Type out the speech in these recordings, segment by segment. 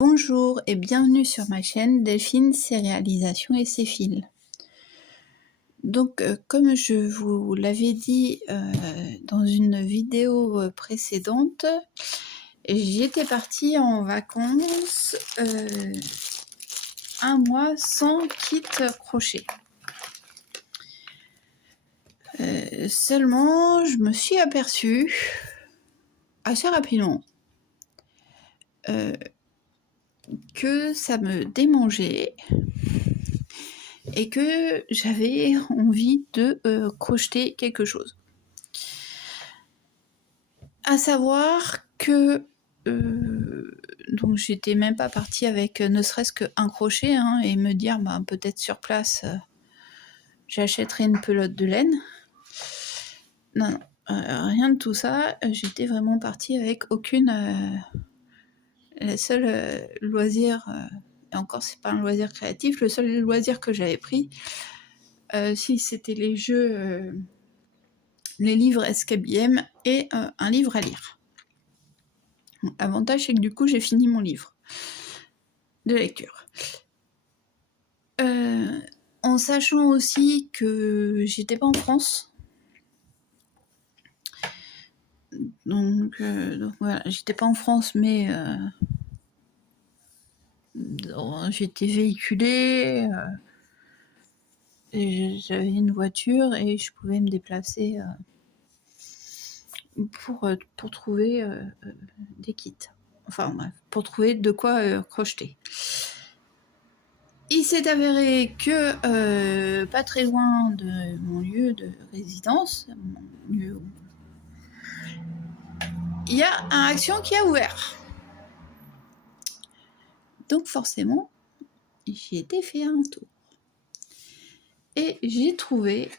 Bonjour et bienvenue sur ma chaîne Delphine, ses réalisations et ses fils. Donc comme je vous l'avais dit dans une vidéo précédente, j'étais partie en vacances un mois sans kit crochet. Seulement je me suis aperçue assez rapidement que ça me démangeait et que j'avais envie de crocheter quelque chose. À savoir que donc j'étais même pas partie avec ne serait-ce qu'un crochet et me dire peut-être sur place j'achèterai une pelote de laine. Non, rien de tout ça. J'étais vraiment partie avec aucune. Le seul loisir, et encore c'est pas un loisir créatif, le seul loisir que j'avais pris, si c'était les jeux, les livres SKBM et un livre à lire. L'avantage c'est que du coup j'ai fini mon livre de lecture. En sachant aussi que j'étais pas en France. Donc voilà, j'étais pas en France, mais j'étais véhiculée, j'avais une voiture et je pouvais me déplacer pour trouver des kits. Enfin bref, pour trouver de quoi crocheter. Il s'est avéré que pas très loin de mon lieu de résidence, mon lieu où il y a un Action qui a ouvert. Donc forcément, j'y étais fait un tour. Et j'ai trouvé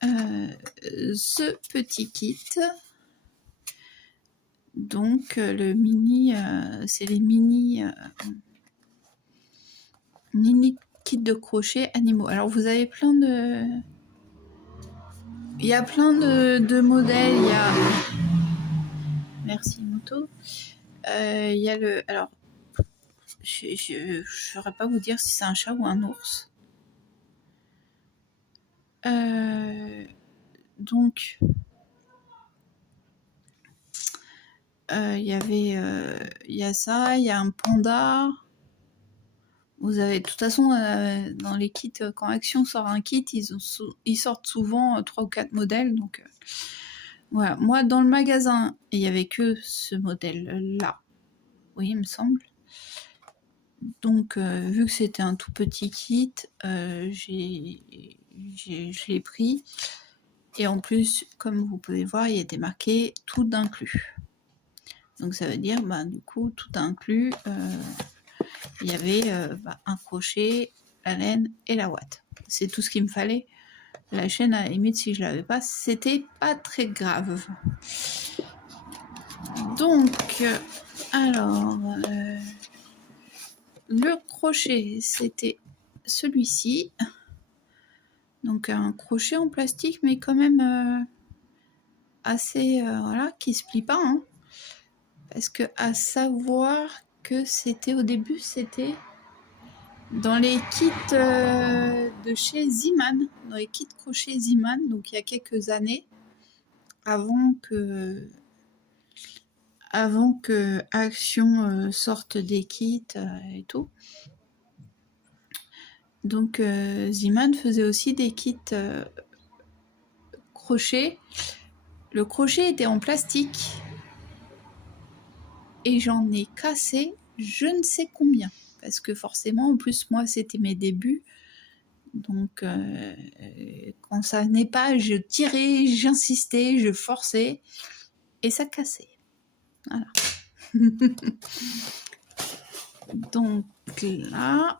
ce petit kit. Donc le mini, c'est les mini kits de crochet animaux. Alors vous avez plein de... Il y a plein de modèles, il y a... Merci moto. Il y a le... Alors, je ne saurais pas vous dire si c'est un chat ou un ours. Donc, il y a ça, il y a un panda. Vous avez, de toute façon, dans les kits, quand Action sort un kit, ils sortent souvent 3 ou 4 modèles. Donc, voilà. Moi, dans le magasin, il n'y avait que ce modèle-là. Oui, il me semble. Donc, vu que c'était un tout petit kit, je l'ai pris. Et en plus, comme vous pouvez voir, il était marqué tout inclus. Donc, ça veut dire, du coup, tout inclus, il y avait un crochet, la laine et la ouate. C'est tout ce qu'il me fallait. La chaîne, à la limite, si je l'avais pas, c'était pas très grave. Donc, alors, le crochet, c'était celui-ci. Donc, un crochet en plastique, mais quand même assez, voilà, qui se plie pas. Parce que, à savoir que c'était, au début, c'était dans les kits de chez Ziman, dans les kits crochet Ziman, donc il y a quelques années, avant que Action sorte des kits et tout. Donc Ziman faisait aussi des kits crochet. Le crochet était en plastique et j'en ai cassé je ne sais combien. Parce que forcément, en plus, moi, c'était mes débuts. Donc, quand ça venait pas, je tirais, j'insistais, je forçais, et ça cassait. Voilà. Donc là,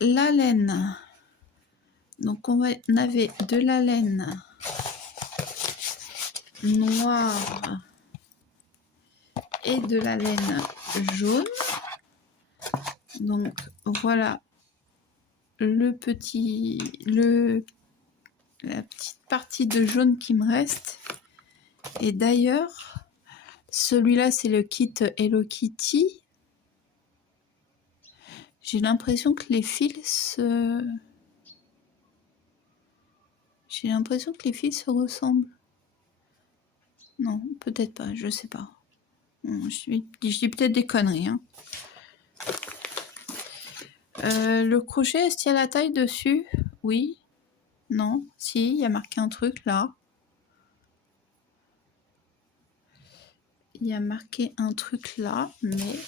la laine. Donc on avait de la laine noire et de la laine jaune. Donc voilà la petite partie de jaune qui me reste. Et d'ailleurs, Celui-là, c'est le kit Hello Kitty. J'ai l'impression que les fils J'ai l'impression que les fils se ressemblent. Non, peut-être pas, je sais pas. Bon, je dis peut-être des conneries. Hein. Le crochet, est-ce qu'il y a la taille dessus? Oui. Non. Si, il y a marqué un truc là. Il y a marqué un truc là, mais...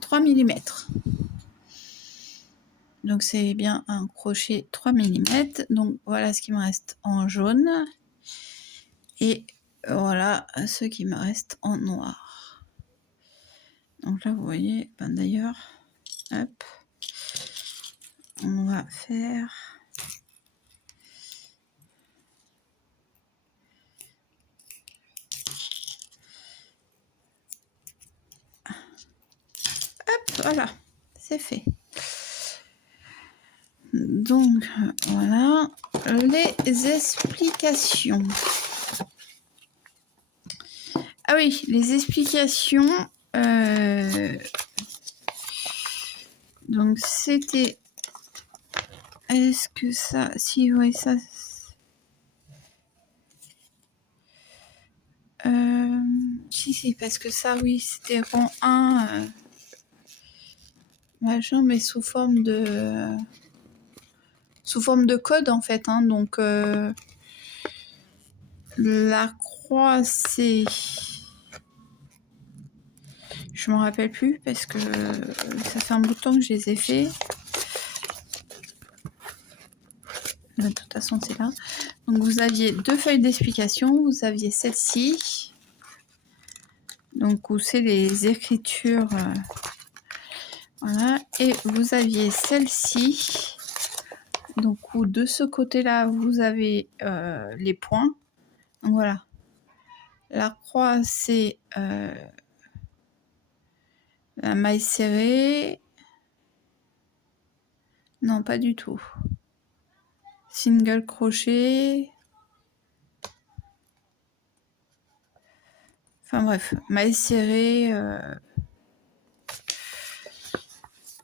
3 mm. Donc c'est bien un crochet 3 mm. Donc voilà ce qui me reste en jaune. Et voilà ce qui me reste en noir. Donc là vous voyez, ben d'ailleurs, hop, on va faire... Hop, voilà, c'est fait. Donc voilà les explications. Ah oui, les explications. Donc c'était... Est-ce que ça... Si, ouais, ça... Si, parce que ça, oui, c'était rang 1. Machin, mais sous forme de... Sous forme de code, en fait. Hein, donc, la croix, c'est... Je m'en rappelle plus, parce que ça fait un bout de temps que je les ai fait. De toute façon, c'est là. Donc, vous aviez 2 feuilles d'explication. Vous aviez celle-ci. Donc, où c'est les écritures... voilà. Et vous aviez celle-ci. Donc, où de ce côté-là, vous avez les points. Donc, voilà. La croix, c'est la maille serrée. Non, pas du tout. Single crochet. Enfin bref, maille serrée,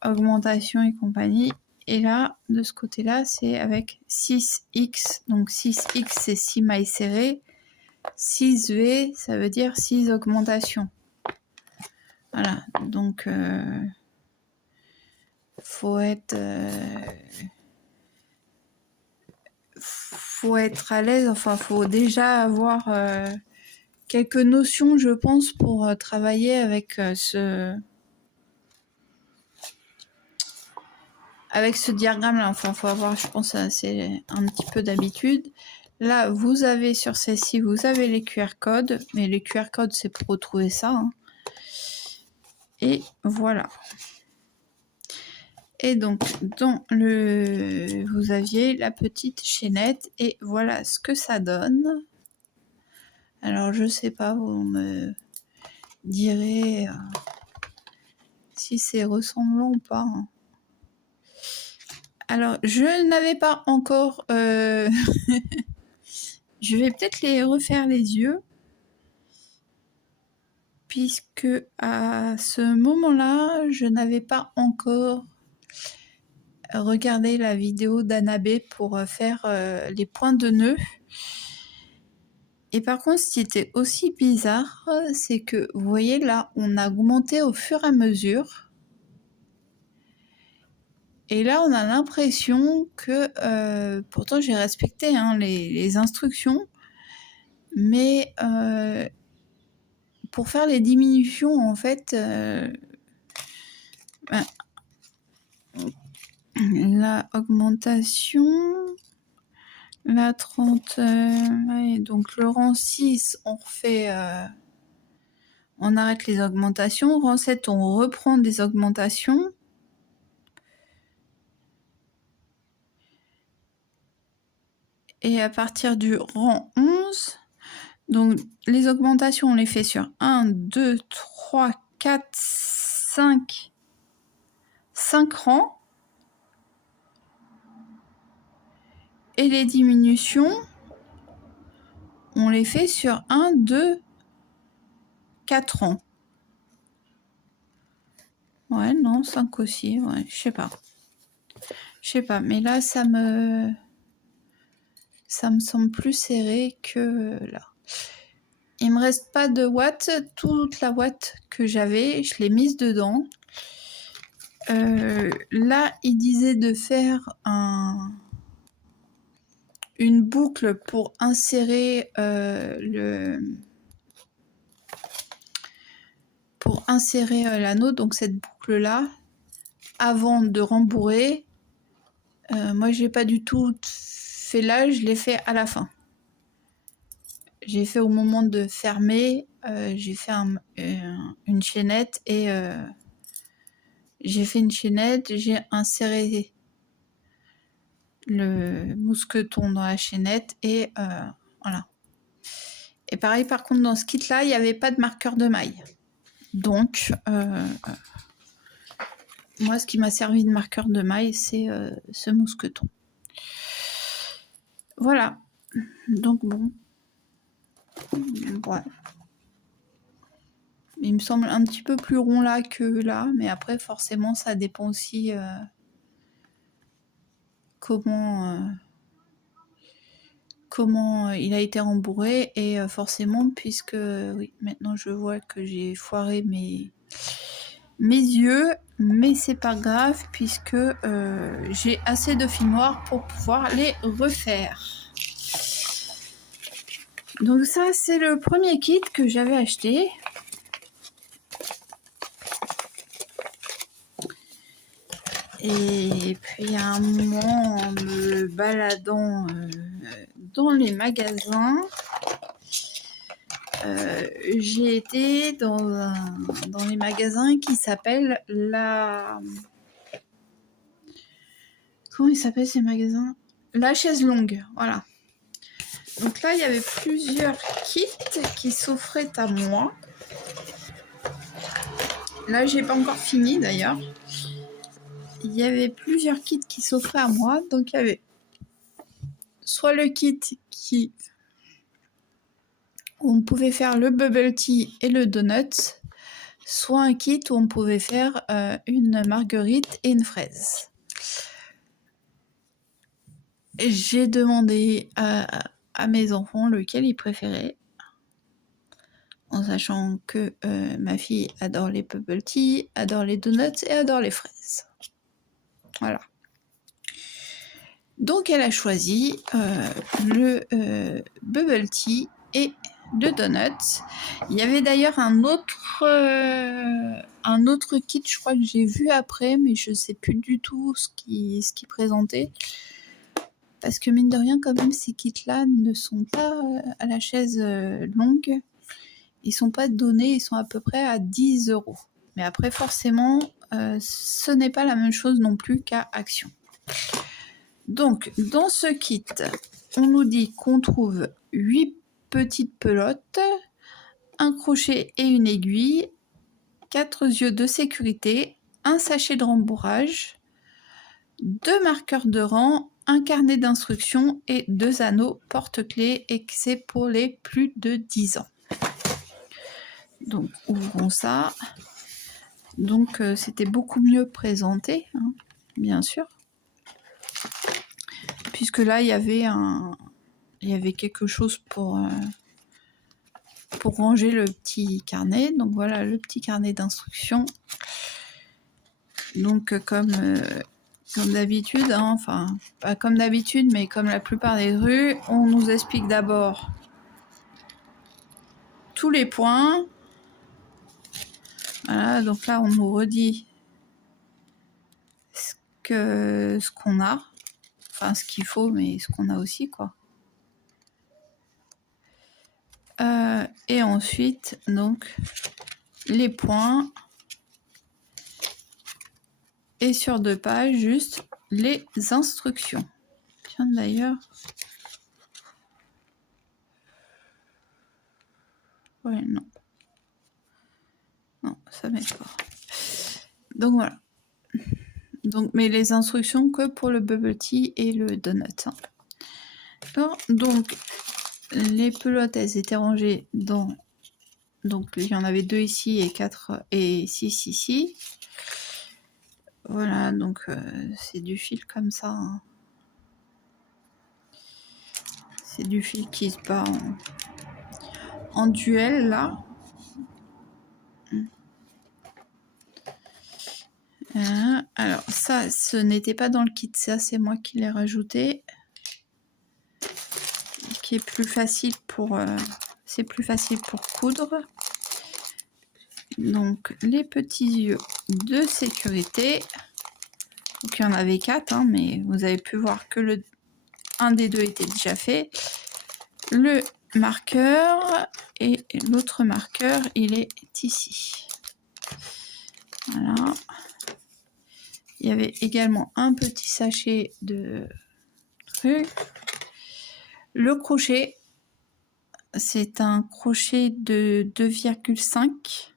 augmentation et compagnie. Et là, de ce côté-là, c'est avec 6X. Donc 6X, c'est 6 mailles serrées. 6V, ça veut dire 6 augmentations. Voilà, donc faut être à l'aise, enfin faut déjà avoir quelques notions, je pense, pour travailler avec ce diagramme là. Enfin faut avoir, je pense, c'est un petit peu d'habitude. Là vous avez sur celle-ci, vous avez les QR codes, mais les QR codes c'est pour retrouver ça, hein. Et voilà. Et donc, vous aviez la petite chaînette et voilà ce que ça donne. Alors, je sais pas, vous me direz si c'est ressemblant ou pas. Hein. Alors, je n'avais pas encore... je vais peut-être les refaire les yeux. Puisque à ce moment-là, je n'avais pas encore regardé la vidéo d'Anabé pour faire les points de nœud. Et par contre, ce qui était aussi bizarre, c'est que, vous voyez, là, on a augmenté au fur et à mesure. Et là, on a l'impression que, pourtant, j'ai respecté hein, les instructions, mais pour faire les diminutions, en fait, la augmentation, la 30, ouais, donc le rang 6, on refait... on arrête les augmentations. Rang 7, on reprend des augmentations. Et à partir du rang 11, Donc, les augmentations, on les fait sur 1, 2, 3, 4, 5 rangs. Et les diminutions, on les fait sur 1, 2, 4 rangs. Ouais, non, 5 aussi, ouais, je sais pas. Je sais pas, mais là, ça me semble plus serré que là. Il me reste pas de watts. Toute la watt que j'avais, je l'ai mise dedans. Là, il disait de faire une boucle pour insérer l'anneau, donc cette boucle là, avant de rembourrer. Moi, j'ai pas du tout fait là, je l'ai fait à la fin. J'ai fait au moment de fermer, j'ai fait une chaînette et j'ai inséré le mousqueton dans la chaînette et voilà. Et pareil, par contre, dans ce kit-là, il n'y avait pas de marqueur de maille. Donc, moi, ce qui m'a servi de marqueur de maille, c'est ce mousqueton. Voilà. Donc, bon. Ouais. Il me semble un petit peu plus rond là que là, mais après, forcément, ça dépend aussi comment il a été rembourré. Et forcément, puisque, oui, maintenant, je vois que j'ai foiré mes yeux, mais c'est pas grave puisque j'ai assez de fil noir pour pouvoir les refaire. Donc ça, c'est le premier kit que j'avais acheté. Et puis à un moment, en me baladant dans les magasins, j'ai été dans les magasins qui s'appellent la... Comment ils s'appellent ces magasins? La Chaise Longue, voilà. Donc là, il y avait plusieurs kits qui s'offraient à moi. Là, j'ai pas encore fini d'ailleurs. Il y avait plusieurs kits qui s'offraient à moi. Donc il y avait soit le kit où on pouvait faire le bubble tea et le donut, soit un kit où on pouvait faire une marguerite et une fraise. J'ai demandé à mes enfants lequel ils préféraient, en sachant que ma fille adore les bubble tea, adore les donuts et adore les fraises. Voilà. Donc elle a choisi le bubble tea et le donut. Il y avait d'ailleurs un autre kit, je crois que j'ai vu après, mais je sais plus du tout ce qui présentait. Parce que mine de rien, quand même, ces kits-là ne sont pas à la chaise longue. Ils sont pas donnés, ils sont à peu près à 10 €. Mais après, forcément, ce n'est pas la même chose non plus qu'à Action. Donc, dans ce kit, on nous dit qu'on trouve 8 petites pelotes, un crochet et une aiguille, 4 yeux de sécurité, un sachet de rembourrage, 2 marqueurs de rang, un carnet d'instructions et 2 anneaux porte-clés, et que c'est pour les plus de 10 ans. Donc, ouvrons ça. Donc, c'était beaucoup mieux présenté, hein, bien sûr. Puisque là, il y avait quelque chose pour ranger le petit carnet. Donc, voilà le petit carnet d'instructions. Donc, comme d'habitude, hein, enfin, pas comme d'habitude, mais comme la plupart des rues, on nous explique d'abord tous les points. Voilà, donc là, on nous redit ce qu'on a. Enfin, ce qu'il faut, mais ce qu'on a aussi, quoi. Et ensuite, donc, les points. Et sur 2 pages, juste les instructions. Tiens, d'ailleurs... Ouais, non. Non, ça met pas. Donc voilà. Donc, mais les instructions que pour le bubble tea et le donut. Hein. D'accord. Donc, les pelotes, elles étaient rangées dans... Donc, il y en avait 2 ici et 4 et 6 ici. Voilà, donc c'est du fil comme ça. Hein. C'est du fil qui se bat en duel, là. Alors, ça, ce n'était pas dans le kit. Ça, c'est moi qui l'ai rajouté. Qui est plus facile pour... c'est plus facile pour coudre. Donc, les petits yeux de sécurité. Donc, il y en avait 4, hein, mais vous avez pu voir que un des 2 était déjà fait. Le marqueur et l'autre marqueur, il est ici. Voilà. Il y avait également un petit sachet de trucs. Le crochet, c'est un crochet de 2,5.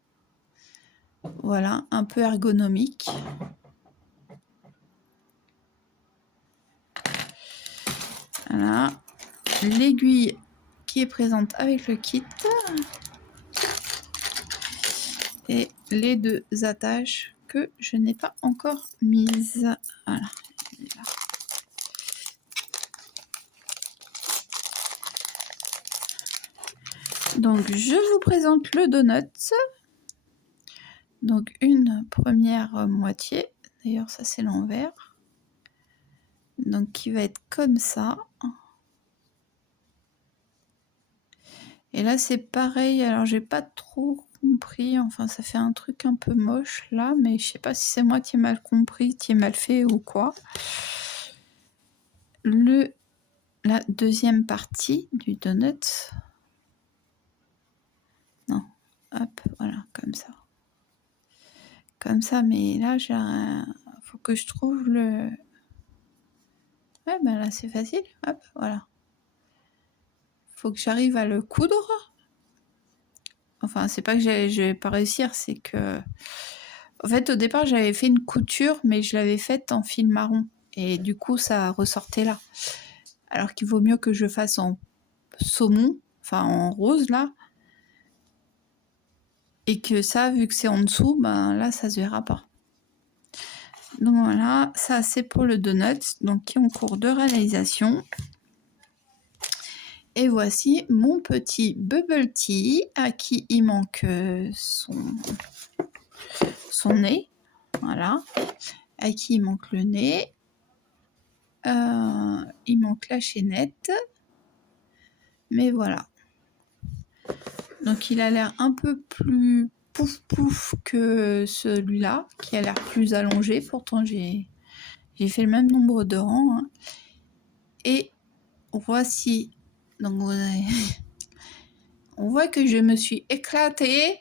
Voilà, un peu ergonomique. Voilà. L'aiguille qui est présente avec le kit. Et les 2 attaches que je n'ai pas encore mises. Voilà. Donc, je vous présente le donut. Donc, une première moitié. D'ailleurs, ça, c'est l'envers. Donc, qui va être comme ça. Et là, c'est pareil. Alors, j'ai pas trop compris. Enfin, ça fait un truc un peu moche, là. Mais je sais pas si c'est moi qui ai mal compris, qui ai mal fait ou quoi. La deuxième partie du donut. Non. Hop, voilà, comme ça. Comme ça, mais là, faut que je trouve le... Ouais, ben là, c'est facile. Hop, voilà. Faut que j'arrive à le coudre. Enfin, c'est pas que je vais pas réussir, c'est que... En fait, au départ, j'avais fait une couture, mais je l'avais faite en fil marron. Et du coup, ça ressortait là. Alors qu'il vaut mieux que je fasse en saumon, enfin en rose, là. Et que ça, vu que c'est en dessous, ben là, ça se verra pas. Donc voilà, ça c'est pour le donut, donc qui est en cours de réalisation. Et voici mon petit bubble tea à qui il manque son nez. Voilà. À qui il manque le nez. Il manque la chaînette. Mais voilà. Donc il a l'air un peu plus pouf pouf que celui-là, qui a l'air plus allongé. Pourtant j'ai fait le même nombre de rangs. Hein. Et voici. Donc vous avez... On voit que je me suis éclatée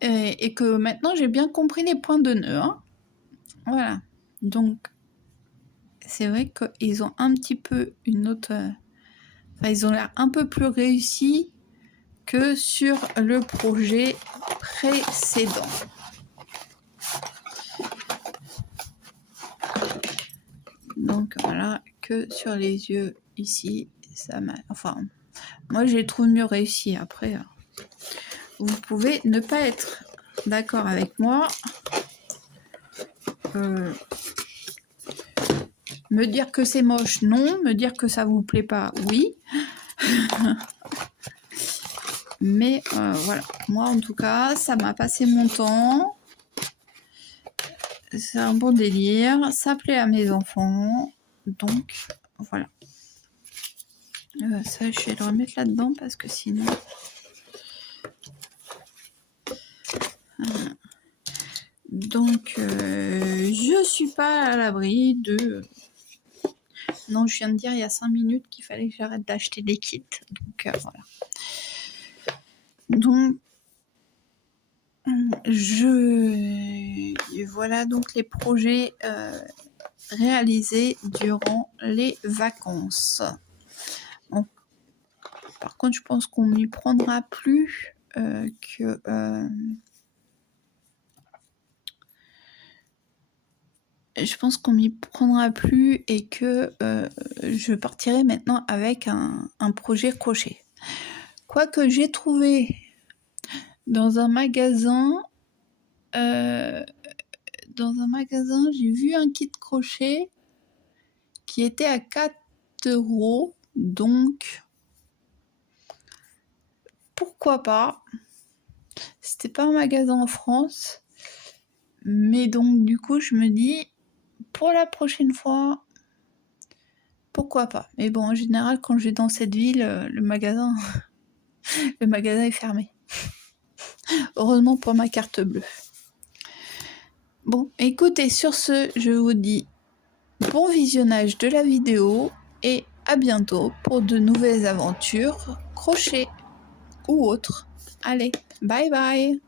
et que maintenant j'ai bien compris les points de nœud. Hein. Voilà. Donc c'est vrai qu'ils ont un petit peu une autre... Enfin, ils ont l'air un peu plus réussis que sur le projet précédent. Donc voilà, que sur les yeux ici, ça m'a... Enfin, moi je les trouve mieux réussis. Après, vous pouvez ne pas être d'accord avec moi. Me dire que c'est moche, non. Me dire que ça vous plaît pas, oui. Mais voilà, moi en tout cas, ça m'a passé mon temps. C'est un bon délire. Ça plaît à mes enfants. Donc, voilà. Ça, je vais le remettre là-dedans parce que sinon... Donc, je suis pas à l'abri de... Non, je viens de dire il y a 5 minutes qu'il fallait que j'arrête d'acheter des kits. Donc, voilà. Donc, voilà donc les projets réalisés durant les vacances. Par contre, je pense qu'on m'y prendra plus que... je pense qu'on m'y prendra plus et que je partirai maintenant avec un projet crochet. Quoique j'ai trouvé dans un magasin, j'ai vu un kit crochet qui était à 4 €, donc pourquoi pas. C'était pas un magasin en France, mais donc du coup je me dis pour la prochaine fois, pourquoi pas. Mais bon, en général, quand je vais dans cette ville, le magasin est fermé. Heureusement pour ma carte bleue. Bon, écoutez, sur ce, je vous dis bon visionnage de la vidéo et à bientôt pour de nouvelles aventures, crochet ou autres. Allez, bye bye!